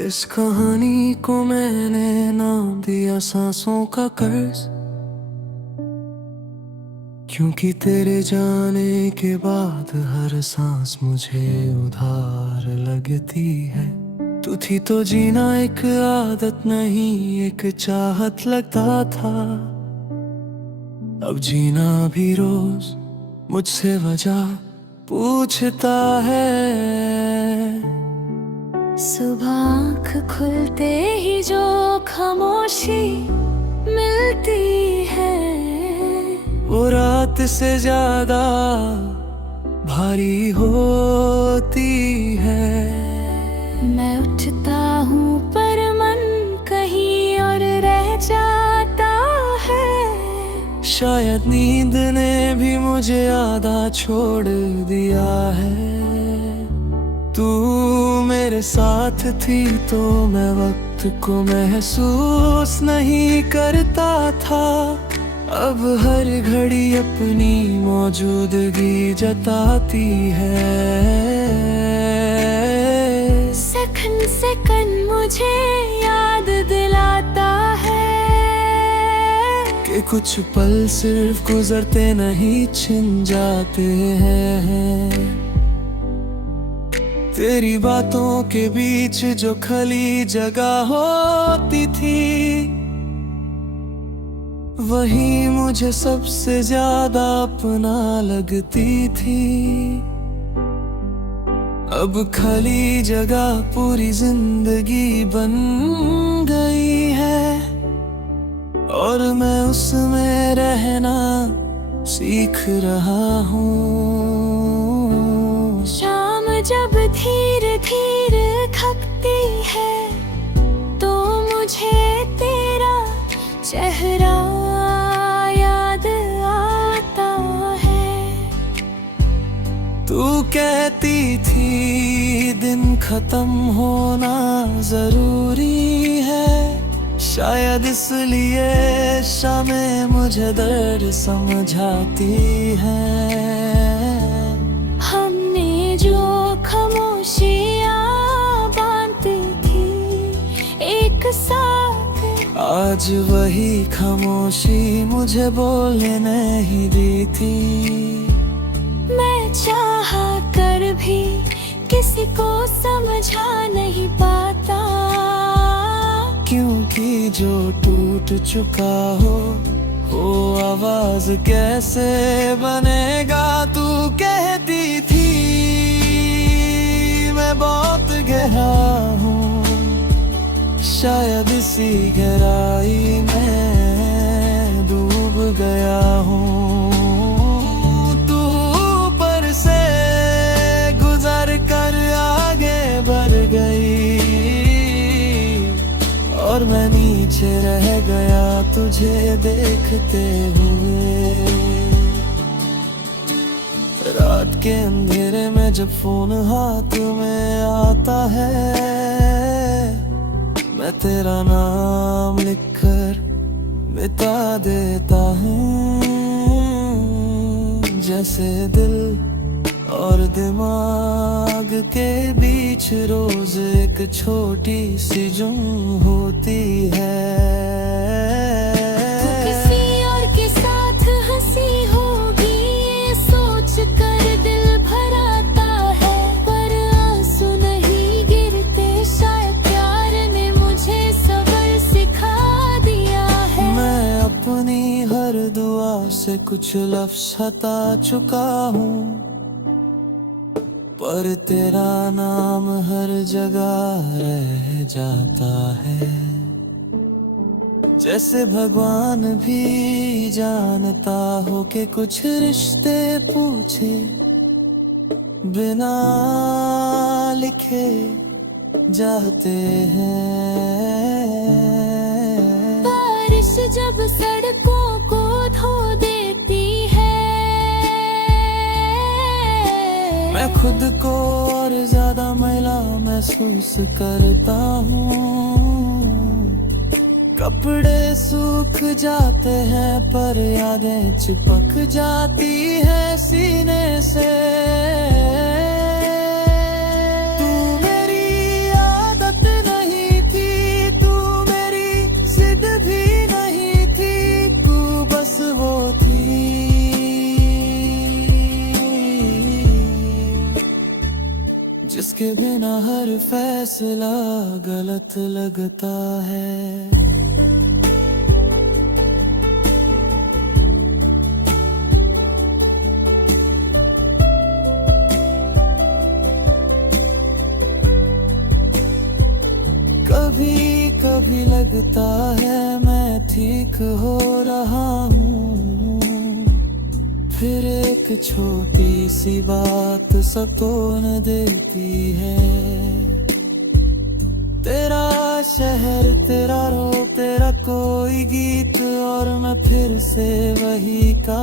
इस कहानी को मैंने नाम दिया सांसों का कर्ज, क्योंकि तेरे जाने के बाद हर सांस मुझे उधार लगती है। तू थी तो जीना एक आदत नहीं एक चाहत लगता था। अब जीना भी रोज मुझसे वजह पूछता है। सुबह आँख खुलते ही जो खामोशी मिलती है, वो रात से ज्यादा भारी होती है। मैं उठता हूँ पर मन कहीं और रह जाता है। शायद नींद ने भी मुझे आधा छोड़ दिया है। तू मेरे साथ थी तो मैं वक्त को महसूस नहीं करता था। अब हर घड़ी अपनी मौजूदगी जताती है। सेकंड सेकंड मुझे याद दिलाता है कि कुछ पल सिर्फ गुजरते नहीं छिन जाते हैं। तेरी बातों के बीच जो खाली जगह होती थी, वही मुझे सबसे ज्यादा अपना लगती थी। अब खाली जगह पूरी जिंदगी बन गई है और मैं उसमें रहना सीख रहा हूँ। शाम जब धीरे धीरे खपती है तो मुझे तेरा चेहरा याद आता है। तू कहती थी दिन खत्म होना जरूरी है, शायद इसलिए शामें मुझे दर्द समझाती है। हमने जो खामोशियाँ बांधी थी एक साथ, आज वही खामोशी मुझे बोलने नहीं दी थी। मैं चाहा कर भी किसी को समझा नहीं पाता, क्योंकि जो टूट चुका हो वो आवाज कैसे बनेगा। तू कहती थी मैं बहुत गहरा हूँ, शायद इसी गहराई में डूब गया हूँ। तू ऊपर से गुजर कर आगे बढ़ गई और मैं नीचे रह गया तुझे देखते हुए। रात के अंधेरे में जब फोन हाथ में आता है, मैं तेरा नाम लिखकर मिटा देता हूँ। जैसे दिल और दिमाग के बीच रोज एक छोटी सी जुम होती है। तू किसी और के साथ हंसी होगी ये सोच कर दिल भर आता है, पर आंसू नहीं गिरते। शायद प्यार ने मुझे सब्र सिखा दिया है। मैं अपनी हर दुआ से कुछ लफ्ज़ हटा चुका हूँ, पर तेरा नाम हर जगह रह जाता है। जैसे भगवान भी जानता हो कि कुछ रिश्ते पूछे बिना लिखे जाते हैं। बारिश जब सड़कों को धो देती है, मैं खुद को और ज्यादा मैला महसूस करता हूँ। कपड़े सूख जाते हैं पर यादें चिपक जाती है सीने से। तू मेरी आदत नहीं हर फैसला गलत लगता है। कभी कभी लगता है मैं ठीक हो रहा हूँ, फिर एक छोटी सी बात सकोन देती है। तेरा शहर, तेरा रो, तेरा कोई गीत, और मैं फिर से वही का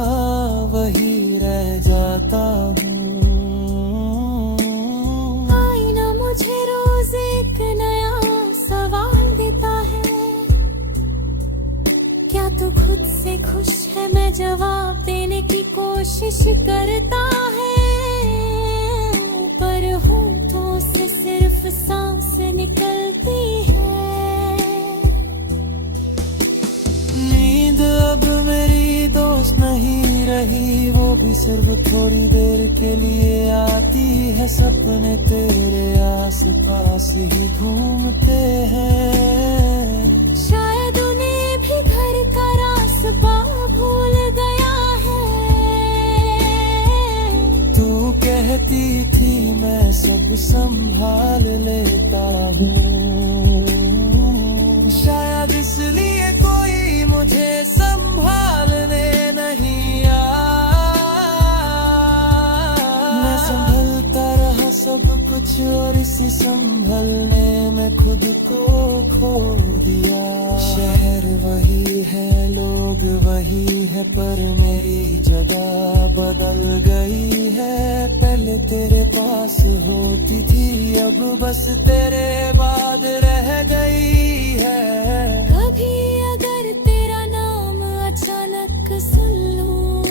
वही रह जाता हूँ। आईना मुझे रोज एक नया सवाल देता है, क्या तू खुद से खुश है? मैं जवाब देने की कोशिश करता है, पर होठों से सिर्फ सांस निकलती है। नींद अब मेरी दोस्त नहीं रही, वो भी सिर्फ थोड़ी देर के लिए आती है। सपने तेरे आस पास ही घूमते हैं, शायद उन्हें भी घर का रास्ता भूल गया है। तू कहती थी मैं सब संभाल लेता हूँ, शायद इसलिए कोई मुझे संभालने नहीं आया। मैं संभलता रहा सब कुछ, और इसी संभलने में खुद को खो दिया। शहर वही है, लोग वही है, पर मेरी जगह बदल गई है। पहले तेरे पास होती थी, अब बस तेरे बाद रह गई है। कभी अगर तेरा नाम अचानक सुन लूं,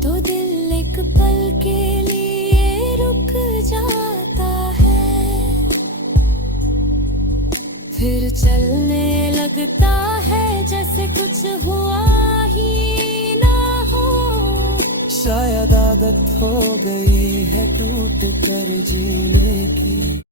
तो दिल एक पल के लिए रुक जाता है, फिर चलने लगता है जैसे कुछ हुआ ही ना हो। शायद आदत हो गई है टूट कर जीने की।